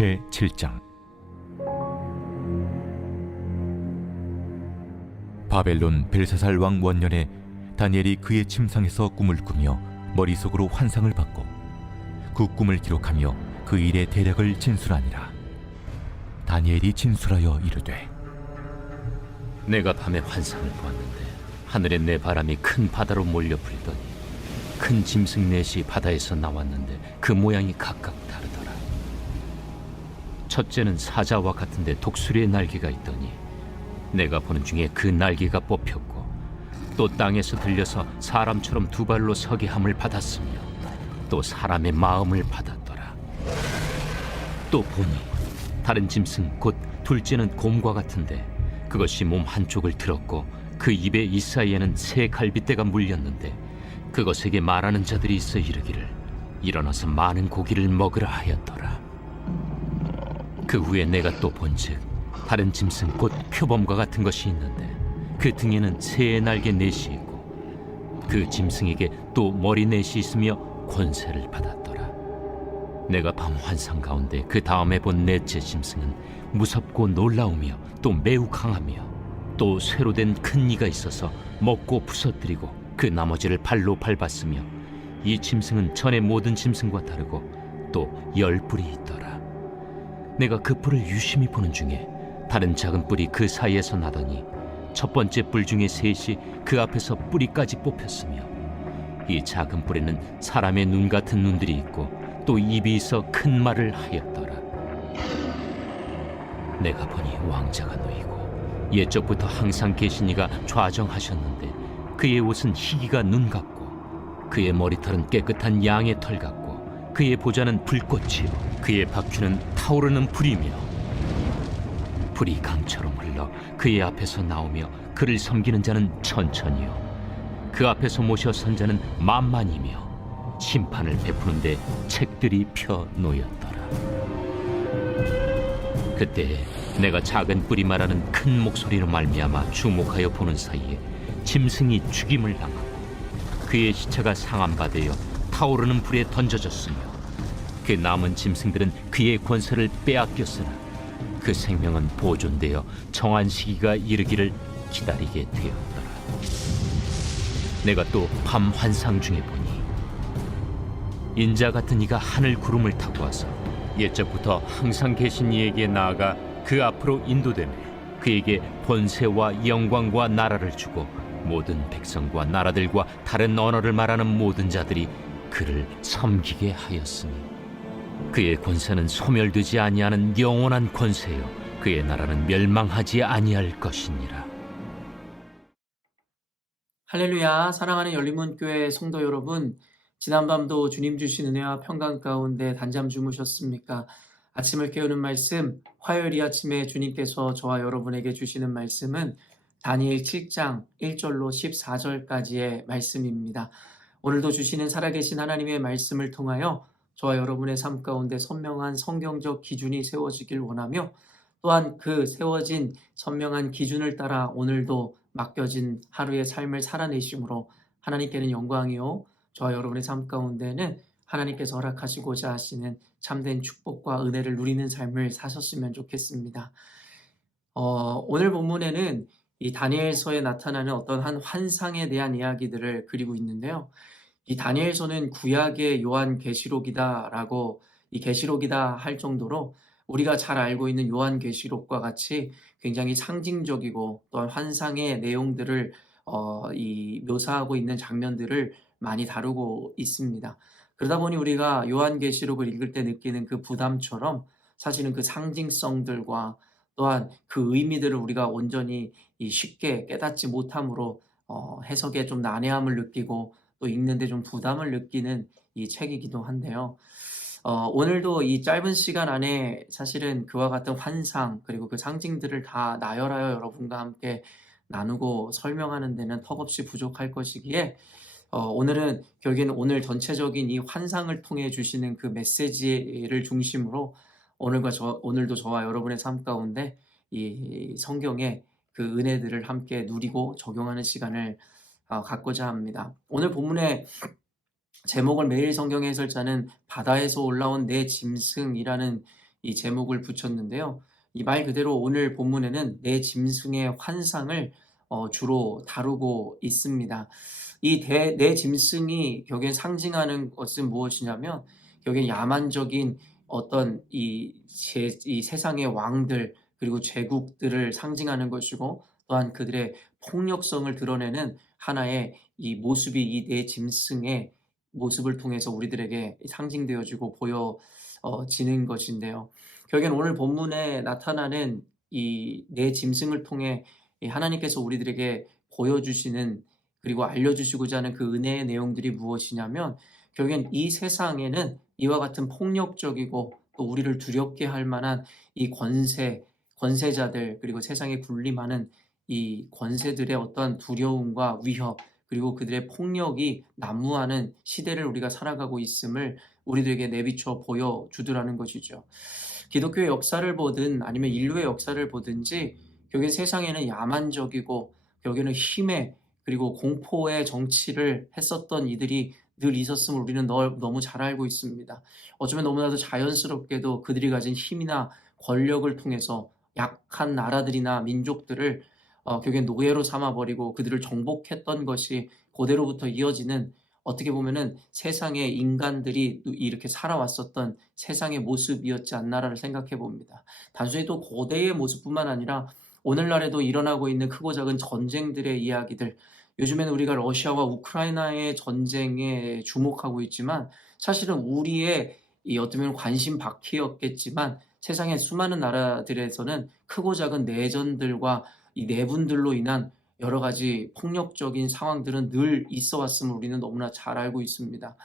제7장. 바벨론 벨사살 왕 원년에 다니엘이 그의 침상에서 꿈을 꾸며 머릿속으로 환상을 받고 그 꿈을 기록하며 그 일의 대략을 진술하니라. 다니엘이 진술하여 이르되, 내가 밤에 환상을 보았는데 하늘에 내 바람이 큰 바다로 몰려 불더니 큰 짐승 넷이 바다에서 나왔는데 그 모양이 각각 다르더라. 첫째는 사자와 같은데 독수리의 날개가 있더니 내가 보는 중에 그 날개가 뽑혔고 또 땅에서 들려서 사람처럼 두 발로 서게 함을 받았으며 또 사람의 마음을 받았더라. 또 보니 다른 짐승 곧 둘째는 곰과 같은데 그것이 몸 한쪽을 들었고 그 입의 이 사이에는 새 갈빗대가 물렸는데 그것에게 말하는 자들이 있어 이르기를 일어나서 많은 고기를 먹으라 하였더라. 그 후에 내가 또 본즉 다른 짐승 곧 표범과 같은 것이 있는데 그 등에는 새의 날개 넷이 있고 그 짐승에게 또 머리 넷이 있으며 권세를 받았더라. 내가 밤 환상 가운데 그 다음에 본 넷째 짐승은 무섭고 놀라우며 또 매우 강하며 또 쇠로 된 큰 이가 있어서 먹고 부서뜨리고 그 나머지를 발로 밟았으며 이 짐승은 전의 모든 짐승과 다르고 또 10뿔이 있더라. 내가 그 뿔을 유심히 보는 중에 다른 작은 뿔이 그 사이에서 나더니 첫 번째 뿔 중에 셋이 그 앞에서 뿌리까지 뽑혔으며 이 작은 뿔에는 사람의 눈 같은 눈들이 있고 또 입이 있어 큰 말을 하였더라. 내가 보니 왕자가 놓이고 옛적부터 항상 계신 이가 좌정하셨는데 그의 옷은 희기가 눈 같고 그의 머리털은 깨끗한 양의 털 같고 그의 보좌는 불꽃이요 그의 박쥐는 타오르는 불이며 불이 강처럼 흘러 그의 앞에서 나오며 그를 섬기는 자는 천천히요 그 앞에서 모셔 선 자는 만만이며 심판을 베푸는데 책들이 펴 놓였더라. 그때 내가 작은 뿔이 말하는 큰 목소리로 말미암아 주목하여 보는 사이에 짐승이 죽임을 당하고 그의 시체가 상함받아 타오르는 불에 던져졌으며 그 남은 짐승들은 그의 권세를 빼앗겼으나 그 생명은 보존되어 정한 시기가 이르기를 기다리게 되었더라. 내가 또 밤 환상 중에 보니 인자 같은 이가 하늘 구름을 타고 와서 옛적부터 항상 계신 이에게 나아가 그 앞으로 인도되매 그에게 권세와 영광과 나라를 주고 모든 백성과 나라들과 다른 언어를 말하는 모든 자들이 그를 섬기게 하였으니 그의 권세는 소멸되지 아니하는 영원한 권세요 그의 나라는 멸망하지 아니할 것이니라. 할렐루야. 사랑하는 열린문교회 성도 여러분, 지난밤도 주님 주신 은혜와 평강 가운데 단잠 주무셨습니까? 아침을 깨우는 말씀, 화요일 이 아침에 주님께서 저와 여러분에게 주시는 말씀은 다니엘 7장 1절로 14절까지의 말씀입니다. 오늘도 주시는 살아계신 하나님의 말씀을 통하여 저와 여러분의 삶 가운데 선명한 성경적 기준이 세워지길 원하며 또한 그 세워진 선명한 기준을 따라 오늘도 맡겨진 하루의 삶을 살아내심으로 하나님께는 영광이요 저와 여러분의 삶 가운데는 하나님께서 허락하시고자 하시는 참된 축복과 은혜를 누리는 삶을 사셨으면 좋겠습니다. 오늘 본문에는 이 다니엘서에 나타나는 어떤 한 환상에 대한 이야기들을 그리고 있는데요. 이 다니엘서는 구약의 요한계시록이다라고 이 계시록이다 할 정도로 우리가 잘 알고 있는 요한계시록과 같이 굉장히 상징적이고 또한 환상의 내용들을 묘사하고 있는 장면들을 많이 다루고 있습니다. 그러다 보니 우리가 요한계시록을 읽을 때 느끼는 그 부담처럼 사실은 그 상징성들과 또한 그 의미들을 우리가 온전히 쉽게 깨닫지 못함으로 해석에 좀 난해함을 느끼고 또 읽는데 좀 부담을 느끼는 이 책이기도 한데요. 오늘도 이 짧은 시간 안에 사실은 그와 같은 환상 그리고 그 상징들을 다 나열하여 여러분과 함께 나누고 설명하는 데는 턱없이 부족할 것이기에 오늘은 결국에는 오늘 전체적인 이 환상을 통해 주시는 그 메시지를 중심으로 오늘도 저와 여러분의 삶 가운데 이 성경의 그 은혜들을 함께 누리고 적용하는 시간을 갖고자 합니다. 오늘 본문의 제목을 매일 성경 해설자는 바다에서 올라온 내 짐승이라는 이 제목을 붙였는데요. 이 말 그대로 오늘 본문에는 내 짐승의 환상을 주로 다루고 있습니다. 내 짐승이 결국엔 상징하는 것은 무엇이냐면 결국엔 야만적인 어떤 이 세상의 왕들 그리고 제국들을 상징하는 것이고 또한 그들의 폭력성을 드러내는 하나의 이 모습이 이 내 짐승의 모습을 통해서 우리들에게 상징되어지고 보여지는 것인데요. 결국엔 오늘 본문에 나타나는 이 내 짐승을 통해 이 하나님께서 우리들에게 보여주시는 그리고 알려주시고자 하는 그 은혜의 내용들이 무엇이냐면 결국엔 이 세상에는 이와 같은 폭력적이고 또 우리를 두렵게 할 만한 이 권세자들 그리고 세상에 군림하는 이 권세들의 어떤 두려움과 위협 그리고 그들의 폭력이 난무하는 시대를 우리가 살아가고 있음을 우리들에게 내비쳐 보여주더라는 것이죠. 기독교의 역사를 보든 아니면 인류의 역사를 보든지 결국엔 세상에는 야만적이고 결국에는 힘의 그리고 공포의 정치를 했었던 이들이 늘 있었음을 우리는 너무 잘 알고 있습니다. 어쩌면 너무나도 자연스럽게도 그들이 가진 힘이나 권력을 통해서 약한 나라들이나 민족들을 결국엔 노예로 삼아버리고 그들을 정복했던 것이 고대로부터 이어지는 어떻게 보면은 세상의 인간들이 이렇게 살아왔었던 세상의 모습이었지 않나라를 생각해 봅니다. 단순히 또 고대의 모습뿐만 아니라 오늘날에도 일어나고 있는 크고 작은 전쟁들의 이야기들, 요즘에는 우리가 러시아와 우크라이나의 전쟁에 주목하고 있지만 사실은 우리의 이 어쩌면 관심 바퀴였겠지만 세상의 수많은 나라들에서는 크고 작은 내전들과 이 내분들로 인한 여러 가지 폭력적인 상황들은 늘 있어 왔음을 우리는 너무나 잘 알고 있습니다.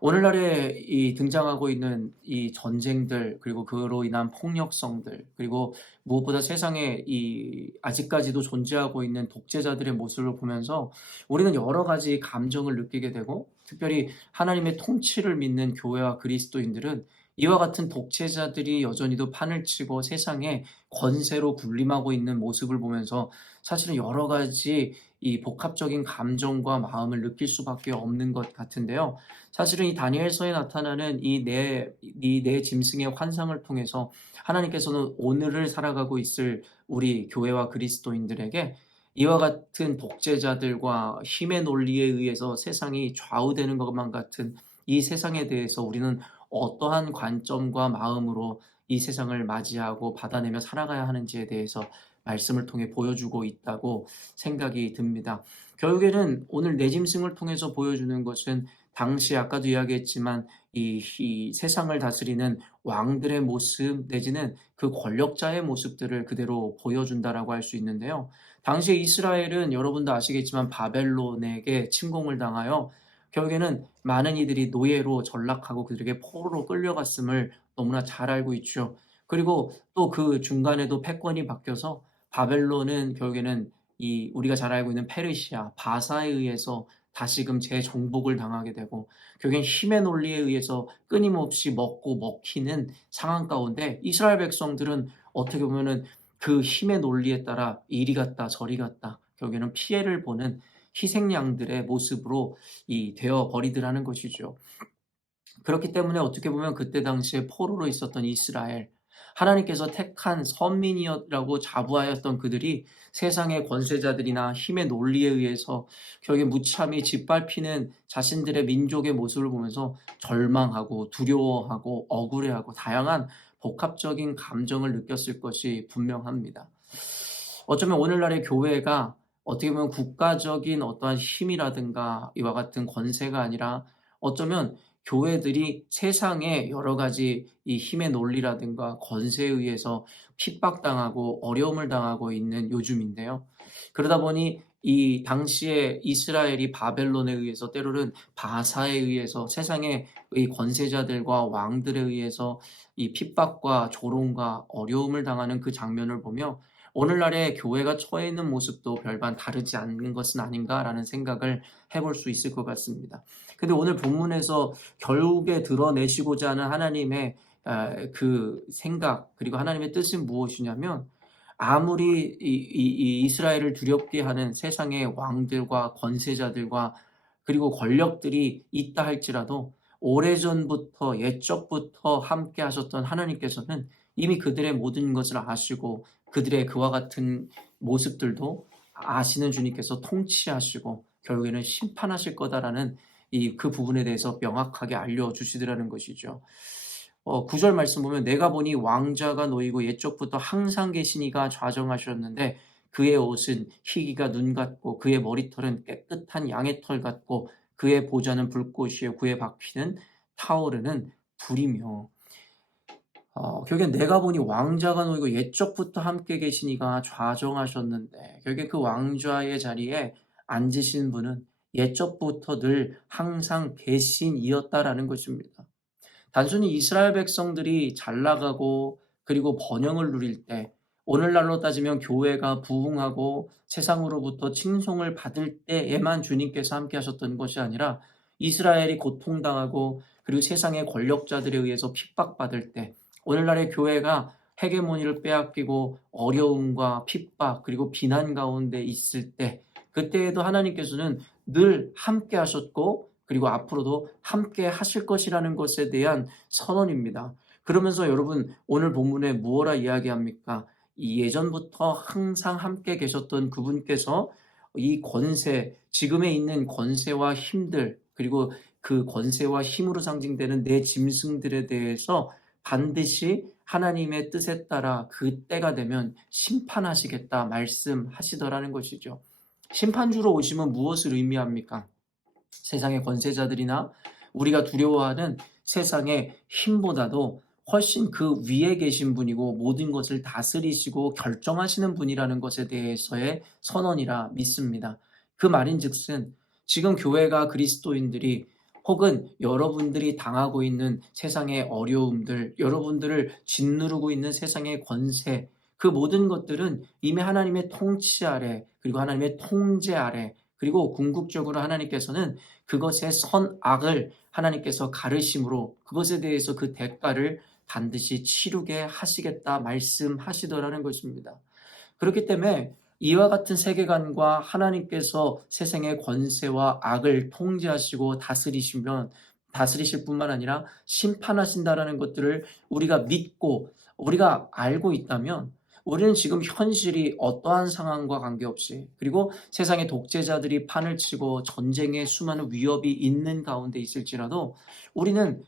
오늘날에 이 등장하고 있는 이 전쟁들 그리고 그로 인한 폭력성들 그리고 무엇보다 세상에 이 아직까지도 존재하고 있는 독재자들의 모습을 보면서 우리는 여러 가지 감정을 느끼게 되고 특별히 하나님의 통치를 믿는 교회와 그리스도인들은 이와 같은 독재자들이 여전히도 판을 치고 세상에 권세로 군림하고 있는 모습을 보면서 사실은 여러 가지 이 복합적인 감정과 마음을 느낄 수밖에 없는 것 같은데요. 사실은 이 다니엘서에 나타나는 이 내 짐승의 환상을 통해서 하나님께서는 오늘을 살아가고 있을 우리 교회와 그리스도인들에게 이와 같은 독재자들과 힘의 논리에 의해서 세상이 좌우되는 것만 같은 이 세상에 대해서 우리는 어떠한 관점과 마음으로 이 세상을 맞이하고 받아내며 살아가야 하는지에 대해서 말씀을 통해 보여주고 있다고 생각이 듭니다. 결국에는 오늘 내 짐승을 통해서 보여주는 것은 당시 아까도 이야기했지만 이 세상을 다스리는 왕들의 모습 내지는 그 권력자의 모습들을 그대로 보여준다라고 할 수 있는데요. 당시 이스라엘은 여러분도 아시겠지만 바벨론에게 침공을 당하여 결국에는 많은 이들이 노예로 전락하고 그들에게 포로로 끌려갔음을 너무나 잘 알고 있죠. 그리고 또 그 중간에도 패권이 바뀌어서 바벨론은 결국에는 이 우리가 잘 알고 있는 페르시아, 바사에 의해서 다시금 재정복을 당하게 되고 결국엔 힘의 논리에 의해서 끊임없이 먹고 먹히는 상황 가운데 이스라엘 백성들은 어떻게 보면은 그 힘의 논리에 따라 이리 갔다 저리 갔다 결국에는 피해를 보는 희생양들의 모습으로 되어 버리더라는 것이죠. 그렇기 때문에 어떻게 보면 그때 당시에 포로로 있었던 이스라엘, 하나님께서 택한 선민이라고 자부하였던 그들이 세상의 권세자들이나 힘의 논리에 의해서 결국에 무참히 짓밟히는 자신들의 민족의 모습을 보면서 절망하고 두려워하고 억울해하고 다양한 복합적인 감정을 느꼈을 것이 분명합니다. 어쩌면 오늘날의 교회가 어떻게 보면 국가적인 어떠한 힘이라든가 이와 같은 권세가 아니라 어쩌면 교회들이 세상의 여러 가지 이 힘의 논리라든가 권세에 의해서 핍박당하고 어려움을 당하고 있는 요즘인데요. 그러다 보니 이 당시에 이스라엘이 바벨론에 의해서 때로는 바사에 의해서 세상의 이 권세자들과 왕들에 의해서 이 핍박과 조롱과 어려움을 당하는 그 장면을 보며 오늘날의 교회가 처해 있는 모습도 별반 다르지 않는 것은 아닌가라는 생각을 해볼 수 있을 것 같습니다. 근데 오늘 본문에서 결국에 드러내시고자 하는 하나님의 그 생각 그리고 하나님의 뜻은 무엇이냐면 아무리 이 이스라엘을 두렵게 하는 세상의 왕들과 권세자들과 그리고 권력들이 있다 할지라도 오래전부터 옛적부터 함께 하셨던 하나님께서는 이미 그들의 모든 것을 아시고 그들의 그와 같은 모습들도 아시는 주님께서 통치하시고 결국에는 심판하실 거다라는 그 부분에 대해서 명확하게 알려주시더라는 것이죠. 9절 말씀 보면 내가 보니 왕자가 놓이고 옛적부터 항상 계시니가 좌정하셨는데 그의 옷은 희기가 눈 같고 그의 머리털은 깨끗한 양의 털 같고 그의 보좌는 불꽃이요 그의 바퀴는 타오르는 불이며 결국엔 내가 보니 왕자가 놓이고 옛적부터 함께 계시니가 좌정하셨는데 결국에 그 왕좌의 자리에 앉으신 분은 옛적부터 늘 항상 계신 이었다라는 것입니다. 단순히 이스라엘 백성들이 잘 나가고 그리고 번영을 누릴 때 오늘날로 따지면 교회가 부흥하고 세상으로부터 칭송을 받을 때에만 주님께서 함께 하셨던 것이 아니라 이스라엘이 고통당하고 그리고 세상의 권력자들에 의해서 핍박받을 때 오늘날의 교회가 헤게모니를 빼앗기고 어려움과 핍박 그리고 비난 가운데 있을 때 그때에도 하나님께서는 늘 함께 하셨고 그리고 앞으로도 함께 하실 것이라는 것에 대한 선언입니다. 그러면서 여러분 오늘 본문에 무엇라 이야기합니까? 이 예전부터 항상 함께 계셨던 그분께서 이 권세, 지금에 있는 권세와 힘들 그리고 그 권세와 힘으로 상징되는 내 짐승들에 대해서 반드시 하나님의 뜻에 따라 그 때가 되면 심판하시겠다 말씀하시더라는 것이죠. 심판주로 오시면 무엇을 의미합니까? 세상의 권세자들이나 우리가 두려워하는 세상의 힘보다도 훨씬 그 위에 계신 분이고 모든 것을 다스리시고 결정하시는 분이라는 것에 대해서의 선언이라 믿습니다. 그 말인즉슨 지금 교회가 그리스도인들이 혹은 여러분들이 당하고 있는 세상의 어려움들, 여러분들을 짓누르고 있는 세상의 권세, 그 모든 것들은 이미 하나님의 통치 아래 그리고 하나님의 통제 아래 그리고 궁극적으로 하나님께서는 그것의 선악을 하나님께서 가르심으로 그것에 대해서 그 대가를 반드시 치르게 하시겠다 말씀하시더라는 것입니다. 그렇기 때문에 이와 같은 세계관과 하나님께서 세상의 권세와 악을 통제하시고 다스리실 뿐만 아니라 심판하신다라는 것들을 우리가 믿고 우리가 알고 있다면 우리는 지금 현실이 어떠한 상황과 관계없이 그리고 세상의 독재자들이 판을 치고 전쟁의 수많은 위협이 있는 가운데 있을지라도 우리는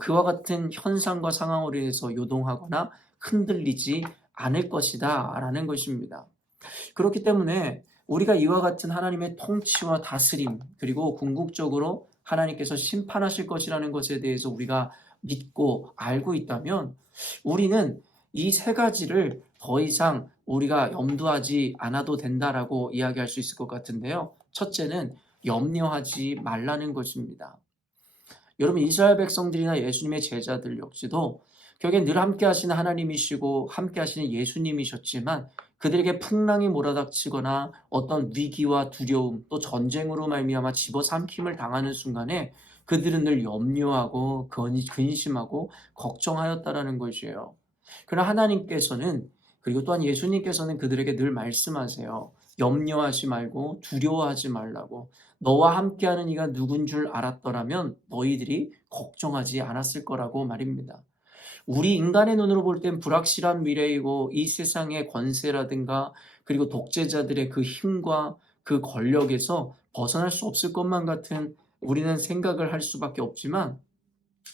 그와 같은 현상과 상황으로 인해서 요동하거나 흔들리지 않을 것이다 라는 것입니다. 그렇기 때문에 우리가 이와 같은 하나님의 통치와 다스림 그리고 궁극적으로 하나님께서 심판하실 것이라는 것에 대해서 우리가 믿고 알고 있다면 우리는 이 세 가지를 더 이상 우리가 염두하지 않아도 된다라고 이야기할 수 있을 것 같은데요. 첫째는 염려하지 말라는 것입니다. 여러분 이스라엘 백성들이나 예수님의 제자들 역시도 결국엔 늘 함께 하시는 하나님이시고 함께 하시는 예수님이셨지만 그들에게 풍랑이 몰아닥치거나 어떤 위기와 두려움 또 전쟁으로 말미암아 집어삼킴을 당하는 순간에 그들은 늘 염려하고 근심하고 걱정하였다라는 것이에요. 그러나 하나님께서는 그리고 또한 예수님께서는 그들에게 늘 말씀하세요. 염려하지 말고 두려워하지 말라고. 너와 함께하는 이가 누군 줄 알았더라면 너희들이 걱정하지 않았을 거라고 말입니다. 우리 인간의 눈으로 볼 땐 불확실한 미래이고 이 세상의 권세라든가 그리고 독재자들의 그 힘과 그 권력에서 벗어날 수 없을 것만 같은 우리는 생각을 할 수밖에 없지만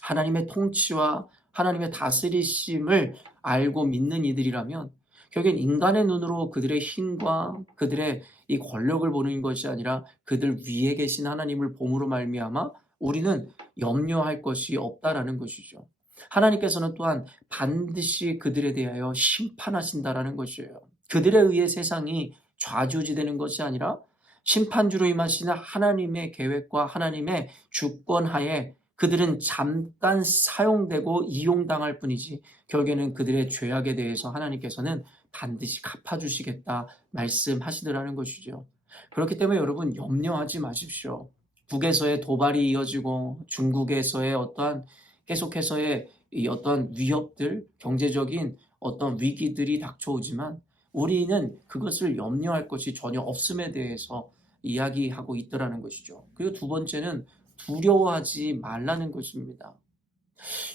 하나님의 통치와 하나님의 다스리심을 알고 믿는 이들이라면 결국엔 인간의 눈으로 그들의 힘과 그들의 이 권력을 보는 것이 아니라 그들 위에 계신 하나님을 봄으로 말미암아 우리는 염려할 것이 없다라는 것이죠. 하나님께서는 또한 반드시 그들에 대하여 심판하신다라는 것이에요. 그들에 의해 세상이 좌지우지되는 것이 아니라 심판주로 임하시는 하나님의 계획과 하나님의 주권하에 그들은 잠깐 사용되고 이용당할 뿐이지 결국에는 그들의 죄악에 대해서 하나님께서는 반드시 갚아주시겠다 말씀하시더라는 것이죠. 그렇기 때문에 여러분 염려하지 마십시오. 북에서의 도발이 이어지고 중국에서의 어떠한 계속해서의 이 어떤 위협들, 경제적인 어떤 위기들이 닥쳐오지만 우리는 그것을 염려할 것이 전혀 없음에 대해서 이야기하고 있더라는 것이죠. 그리고 두 번째는 두려워하지 말라는 것입니다.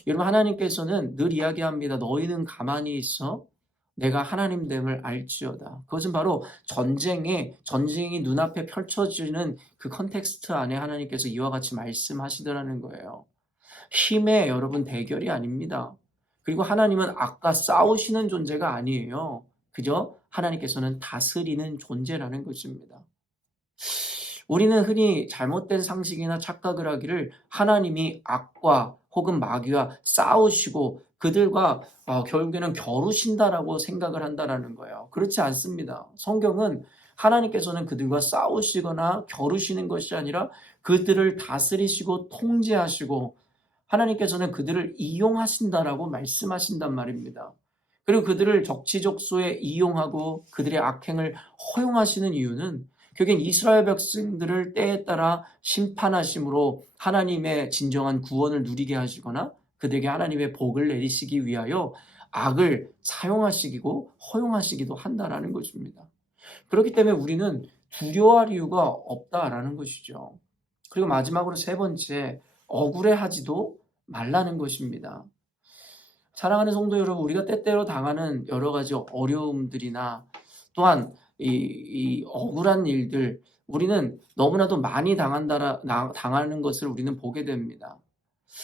여러분, 하나님께서는 늘 이야기합니다. 너희는 가만히 있어 내가 하나님됨을 알지어다. 그것은 바로 전쟁이 눈앞에 펼쳐지는 그 컨텍스트 안에 하나님께서 이와 같이 말씀하시더라는 거예요. 힘의 여러분 대결이 아닙니다. 그리고 하나님은 아까 싸우시는 존재가 아니에요. 그저 하나님께서는 다스리는 존재라는 것입니다. 우리는 흔히 잘못된 상식이나 착각을 하기를 하나님이 악과 혹은 마귀와 싸우시고 그들과 결국에는 겨루신다라고 생각을 한다라는 거예요. 그렇지 않습니다. 성경은 하나님께서는 그들과 싸우시거나 겨루시는 것이 아니라 그들을 다스리시고 통제하시고 하나님께서는 그들을 이용하신다라고 말씀하신단 말입니다. 그리고 그들을 적치적소에 이용하고 그들의 악행을 허용하시는 이유는 결국엔 이스라엘 백성들을 때에 따라 심판하심으로 하나님의 진정한 구원을 누리게 하시거나 그들에게 하나님의 복을 내리시기 위하여 악을 사용하시고 허용하시기도 한다라는 것입니다. 그렇기 때문에 우리는 두려워할 이유가 없다라는 것이죠. 그리고 마지막으로 세 번째, 억울해하지도 말라는 것입니다. 사랑하는 성도 여러분, 우리가 때때로 당하는 여러 가지 어려움들이나 또한 이 억울한 일들, 우리는 너무나도 많이 당하는 것을 우리는 보게 됩니다.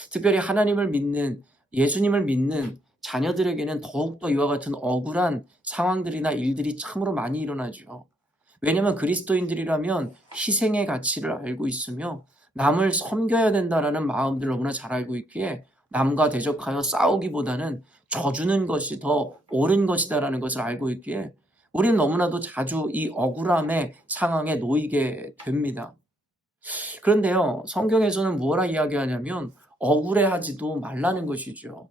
특별히 하나님을 믿는, 예수님을 믿는 자녀들에게는 더욱더 이와 같은 억울한 상황들이나 일들이 참으로 많이 일어나죠. 왜냐하면 그리스도인들이라면 희생의 가치를 알고 있으며 남을 섬겨야 된다라는 마음들을 너무나 잘 알고 있기에 남과 대적하여 싸우기보다는 져주는 것이 더 옳은 것이다라는 것을 알고 있기에 우리는 너무나도 자주 이 억울함의 상황에 놓이게 됩니다. 그런데요, 성경에서는 뭐라 이야기하냐면 억울해하지도 말라는 것이죠.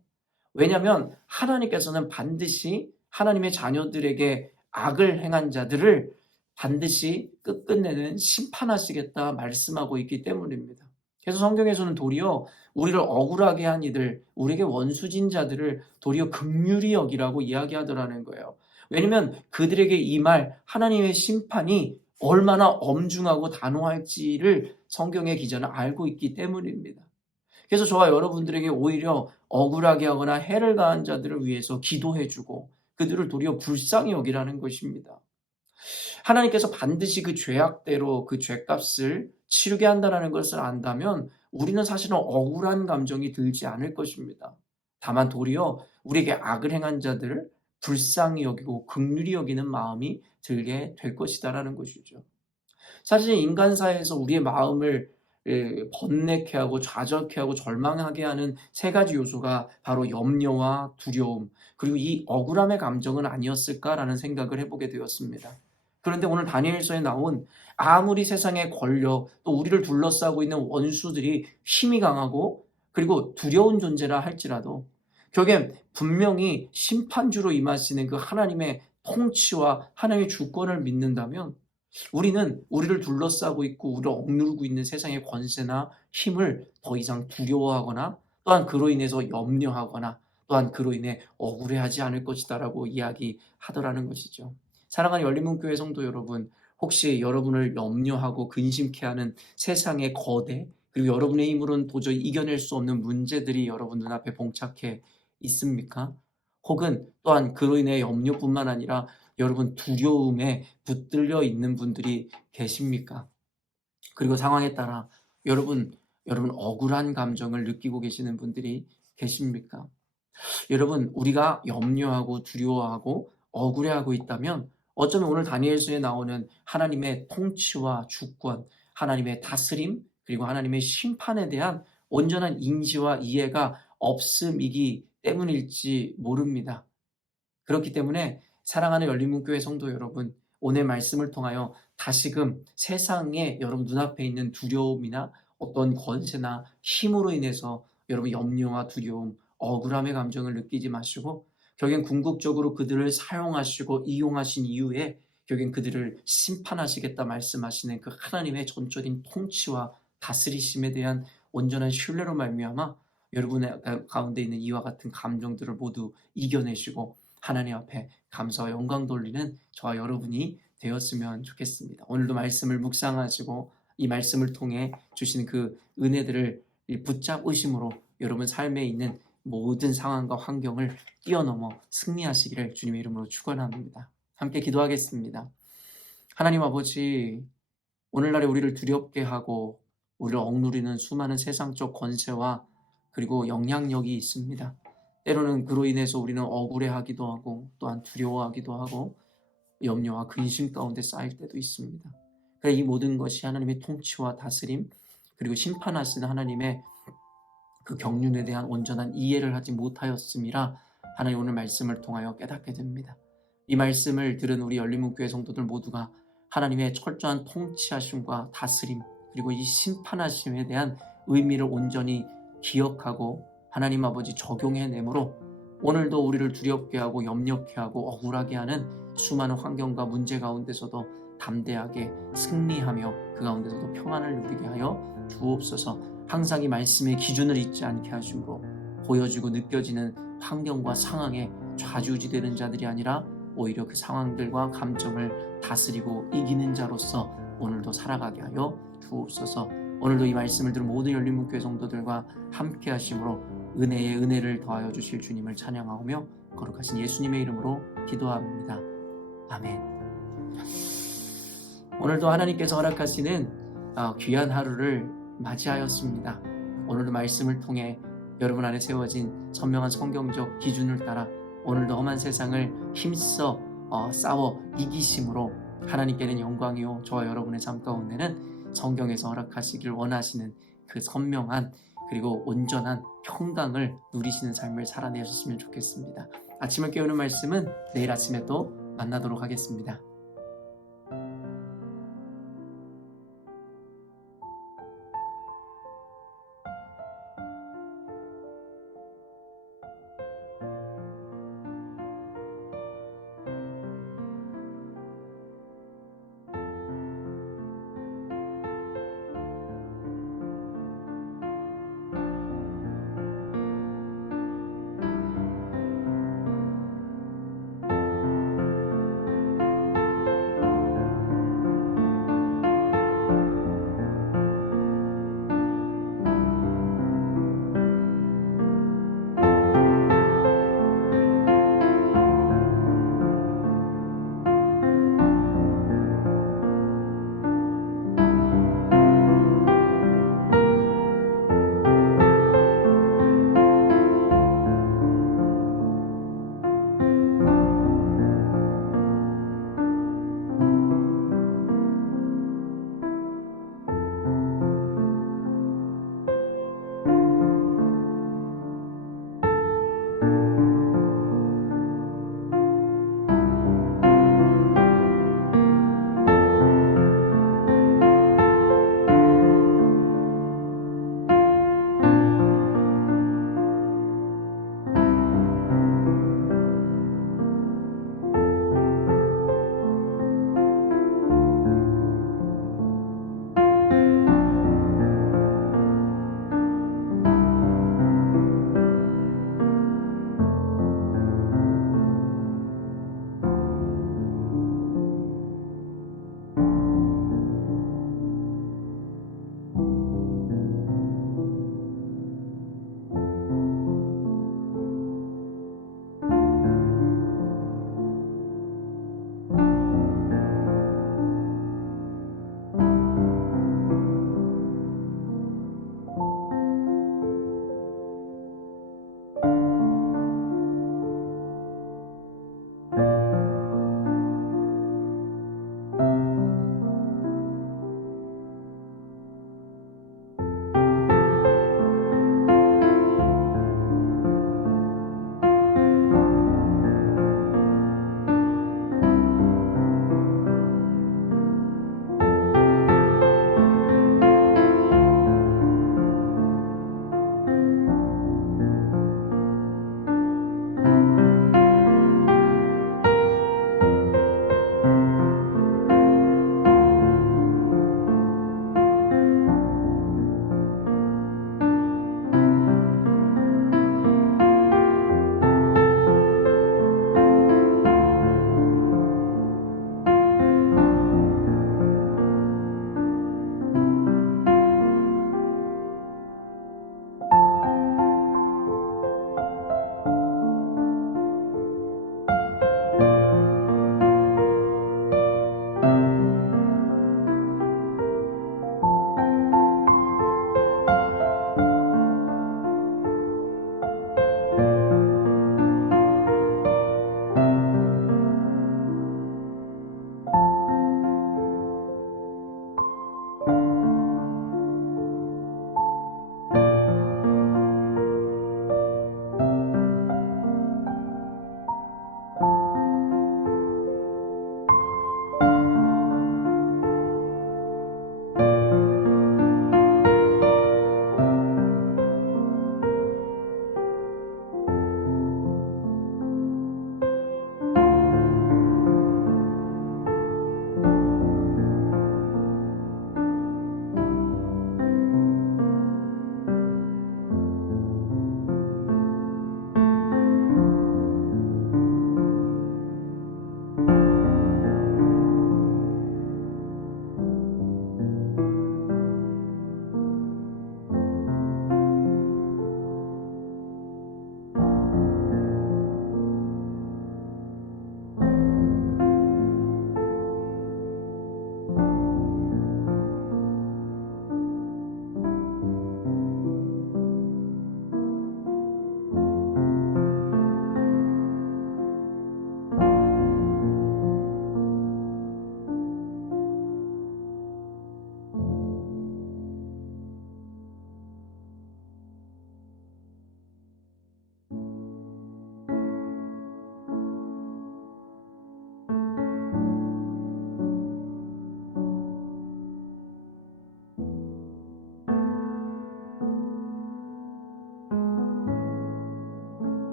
왜냐하면 하나님께서는 반드시 하나님의 자녀들에게 악을 행한 자들을 반드시 끝내는 심판하시겠다 말씀하고 있기 때문입니다. 그래서 성경에서는 도리어 우리를 억울하게 한 이들, 우리에게 원수진 자들을 도리어 긍휼히 여기라고 이야기하더라는 거예요. 왜냐하면 그들에게 임할 하나님의 심판이 얼마나 엄중하고 단호할지를 성경의 기자는 알고 있기 때문입니다. 그래서 저와 여러분들에게 오히려 억울하게 하거나 해를 가한 자들을 위해서 기도해주고 그들을 도리어 불쌍히 여기라는 것입니다. 하나님께서 반드시 그 죄악대로 그 죄값을 치르게 한다는 것을 안다면 우리는 사실은 억울한 감정이 들지 않을 것입니다. 다만 도리어 우리에게 악을 행한 자들을 불쌍히 여기고 긍휼히 여기는 마음이 들게 될 것이다라는 것이죠. 사실 인간사에서 우리의 마음을 번뇌케 하고 좌절케 하고 절망하게 하는 세 가지 요소가 바로 염려와 두려움, 그리고 이 억울함의 감정은 아니었을까라는 생각을 해보게 되었습니다. 그런데 오늘 다니엘서에 나온 아무리 세상의 권력 또 우리를 둘러싸고 있는 원수들이 힘이 강하고 그리고 두려운 존재라 할지라도 결국엔 분명히 심판주로 임하시는 그 하나님의 통치와 하나님의 주권을 믿는다면 우리는 우리를 둘러싸고 있고 우리를 억누르고 있는 세상의 권세나 힘을 더 이상 두려워하거나 또한 그로 인해서 염려하거나 또한 그로 인해 억울해하지 않을 것이다라고 이야기하더라는 것이죠. 사랑하는 열린문교회 성도 여러분, 혹시 여러분을 염려하고 근심케 하는 세상의 거대 그리고 여러분의 힘으로는 도저히 이겨낼 수 없는 문제들이 여러분 눈앞에 봉착해 있습니까? 혹은 또한 그로 인해 염려뿐만 아니라 여러분 두려움에 붙들려 있는 분들이 계십니까? 그리고 상황에 따라 여러분 억울한 감정을 느끼고 계시는 분들이 계십니까? 여러분, 우리가 염려하고 두려워하고 억울해하고 있다면 어쩌면 오늘 다니엘서에 나오는 하나님의 통치와 주권, 하나님의 다스림, 그리고 하나님의 심판에 대한 온전한 인지와 이해가 없음이기 때문일지 모릅니다. 그렇기 때문에 사랑하는 열린문교회 성도 여러분, 오늘 말씀을 통하여 다시금 세상에 여러분 눈앞에 있는 두려움이나 어떤 권세나 힘으로 인해서 여러분 염려와 두려움, 억울함의 감정을 느끼지 마시고 결국엔 궁극적으로 그들을 사용하시고 이용하신 이후에 결국엔 그들을 심판하시겠다 말씀하시는 그 하나님의 전적인 통치와 다스리심에 대한 온전한 신뢰로 말미암아 여러분의 가운데 있는 이와 같은 감정들을 모두 이겨내시고 하나님 앞에 감사와 영광 돌리는 저와 여러분이 되었으면 좋겠습니다. 오늘도 말씀을 묵상하시고 이 말씀을 통해 주신 그 은혜들을 붙잡으심으로 여러분 삶에 있는 모든 상황과 환경을 뛰어넘어 승리하시기를 주님의 이름으로 축원합니다. 함께 기도하겠습니다. 하나님 아버지, 오늘날에 우리를 두렵게 하고 우리를 억누르는 수많은 세상적 권세와 그리고 영향력이 있습니다. 때로는 그로 인해서 우리는 억울해하기도 하고 또한 두려워하기도 하고 염려와 근심 가운데 쌓일 때도 있습니다. 그래 이 모든 것이 하나님의 통치와 다스림 그리고 심판하시는 하나님의 그 경륜에 대한 온전한 이해를 하지 못하였음이라 하나님 오늘 말씀을 통하여 깨닫게 됩니다. 이 말씀을 들은 우리 열린문교회 성도들 모두가 하나님의 철저한 통치하심과 다스림 그리고 이 심판하심에 대한 의미를 온전히 기억하고 하나님 아버지 적용해내므로 오늘도 우리를 두렵게 하고 염려케 하고 억울하게 하는 수많은 환경과 문제 가운데서도 담대하게 승리하며 그 가운데서도 평안을 누리게 하여 주옵소서. 항상 이 말씀의 기준을 잊지 않게 하심으로 보여지고 느껴지는 환경과 상황에 좌지우지되는 자들이 아니라 오히려 그 상황들과 감정을 다스리고 이기는 자로서 오늘도 살아가게 하여 주옵소서. 오늘도 이 말씀을 들은 모든 열린문교회 성도들과 함께 하심으로 은혜에 은혜를 더하여 주실 주님을 찬양하며 거룩하신 예수님의 이름으로 기도합니다. 아멘. 오늘도 하나님께서 허락하시는 귀한 하루를 맞이하였습니다. 오늘도 말씀을 통해 여러분 안에 세워진 선명한 성경적 기준을 따라 오늘도 험한 세상을 힘써 싸워 이기심으로 하나님께는 영광이요 저와 여러분의 삶 가운데는 성경에서 허락하시길 원하시는 그 선명한 그리고 온전한 평강을 누리시는 삶을 살아내셨으면 좋겠습니다. 아침을 깨우는 말씀은 내일 아침에 또 만나도록 하겠습니다.